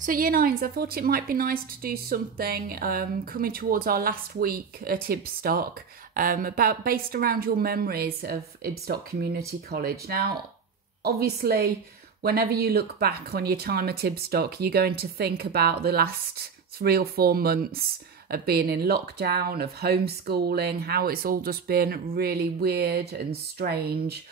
So year nines, I thought it might be nice to do something coming towards our last week at Ibstock based around your memories of Ibstock Community College. Now, obviously, whenever you look back on your time at Ibstock, you're going to think about the last 3 or 4 months of being in lockdown, of homeschooling, how it's all just been really weird and strange.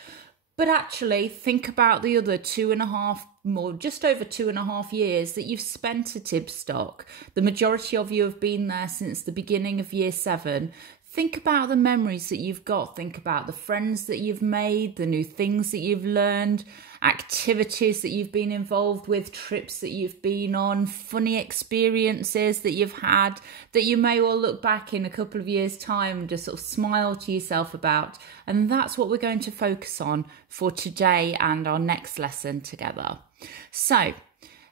But actually, think about the other 2.5, more, just over 2.5 years that you've spent at Ibstock. The majority of you have been there since the beginning of year 7. Think about the memories that you've got. Think about the friends that you've made, the new things that you've learned, activities that you've been involved with, trips that you've been on, funny experiences that you've had that you may well look back in a couple of years' time and just sort of smile to yourself about. And that's what we're going to focus on for today and our next lesson together. So,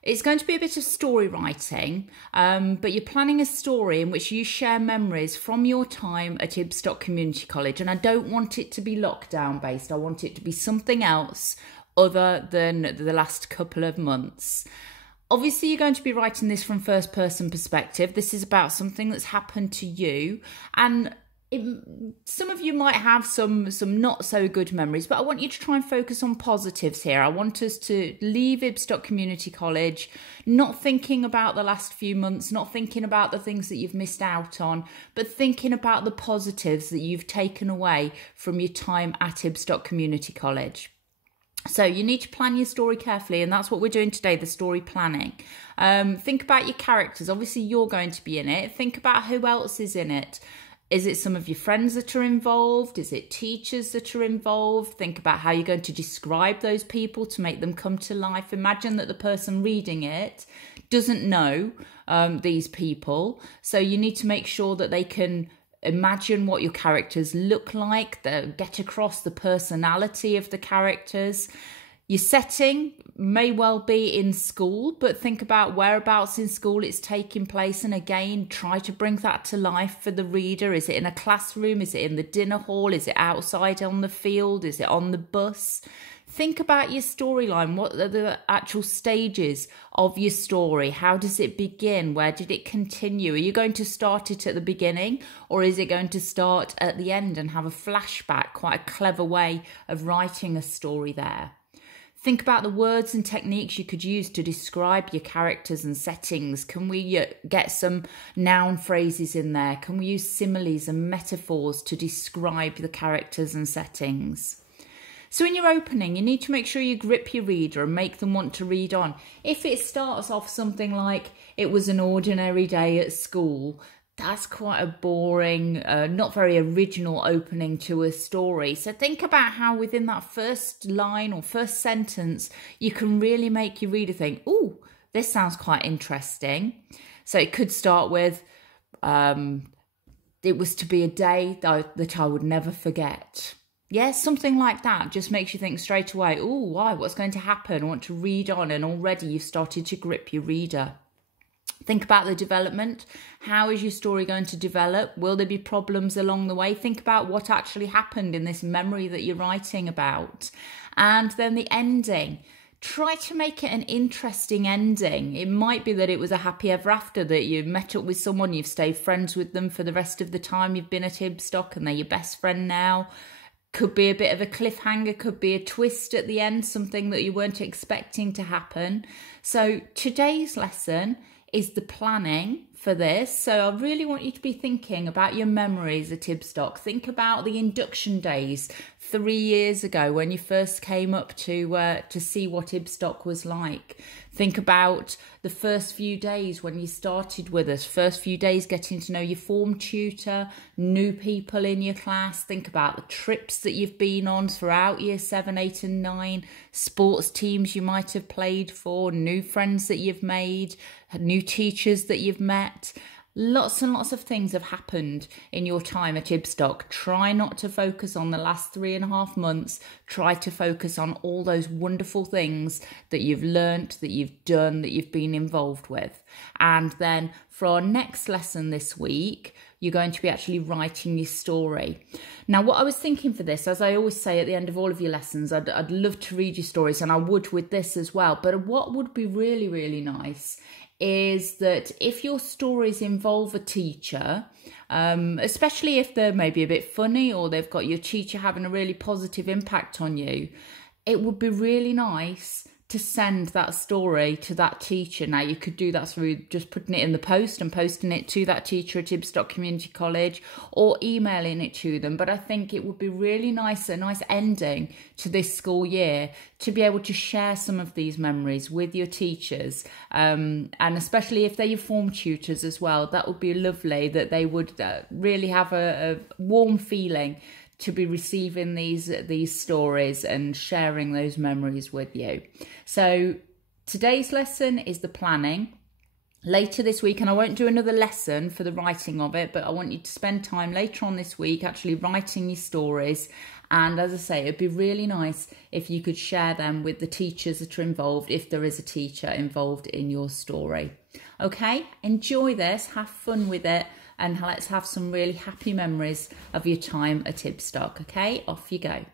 it's going to be a bit of story writing, but you're planning a story in which you share memories from your time at Ibstock Community College. And I don't want it to be lockdown based. I want it to be something else other than the last couple of months. Obviously, you're going to be writing this from first person perspective. This is about something that's happened to you, and some of you might have some not so good memories, but I want you to try and focus on positives here. I want us to leave Ibstock Community College not thinking about the last few months, not thinking about the things that you've missed out on, but thinking about the positives that you've taken away from your time at Ibstock Community College. So you need to plan your story carefully, and that's what we're doing today, the story planning. Think about your characters. Obviously, you're going to be in it. Think about who else is in it. Is it some of your friends that are involved? Is it teachers that are involved? Think about how you're going to describe those people to make them come to life. Imagine that the person reading it doesn't know these people. So you need to make sure that they can imagine what your characters look like, get across the personality of the characters. Your setting may well be in school, but think about whereabouts in school it's taking place. And again, try to bring that to life for the reader. Is it in a classroom? Is it in the dinner hall? Is it outside on the field? Is it on the bus? Think about your storyline. What are the actual stages of your story? How does it begin? Where did it continue? Are you going to start it at the beginning, or is it going to start at the end and have a flashback? Quite a clever way of writing a story there. Think about the words and techniques you could use to describe your characters and settings. Can we get some noun phrases in there? Can we use similes and metaphors to describe the characters and settings? So in your opening, you need to make sure you grip your reader and make them want to read on. If it starts off something like, it was an ordinary day at school, that's quite a boring, not very original opening to a story. So think about how within that first line or first sentence, you can really make your reader think, ooh, this sounds quite interesting. So it could start with, it was to be a day that I would never forget. Yeah, something like that just makes you think straight away, ooh, why? What's going to happen? I want to read on, and already you've started to grip your reader. Think about the development. How is your story going to develop? Will there be problems along the way? Think about what actually happened in this memory that you're writing about. And then the ending. Try to make it an interesting ending. It might be that it was a happy ever after, that you met up with someone, you've stayed friends with them for the rest of the time you've been at Ibstock and they're your best friend now. Could be a bit of a cliffhanger, could be a twist at the end, something that you weren't expecting to happen. So today's lesson is the planning for this. So I really want you to be thinking about your memories at Ibstock. Think about the induction days 3 years ago when you first came up to see what Ibstock was like. Think about the first few days when you started with us, first few days getting to know your form tutor, new people in your class. Think about the trips that you've been on throughout year 7, 8 and 9, sports teams you might have played for, new friends that you've made, new teachers that you've met. Lots and lots of things have happened in your time at Ibstock. Try not to focus on the last 3.5 months. Try to focus on all those wonderful things that you've learnt, that you've done, that you've been involved with. And then for our next lesson this week, you're going to be actually writing your story. Now, what I was thinking for this, as I always say at the end of all of your lessons, I'd love to read your stories, and I would with this as well. But what would be really, really nice is that if your stories involve a teacher, especially if they're maybe a bit funny or they've got your teacher having a really positive impact on you, it would be really nice to send that story to that teacher. Now, you could do that through just putting it in the post and posting it to that teacher at Ibstock Community College, or emailing it to them. But I think it would be really nice, a nice ending to this school year, to be able to share some of these memories with your teachers, and especially if they're your form tutors as well. That would be lovely, that they would really have a warm feeling to be receiving these stories and sharing those memories with you. So today's lesson is the planning. Later this week, and I won't do another lesson for the writing of it, but I want you to spend time later on this week actually writing your stories. And as I say, it'd be really nice if you could share them with the teachers that are involved, if there is a teacher involved in your story. Okay, enjoy this, have fun with it, and let's have some really happy memories of your time at Ibstock. Okay, off you go.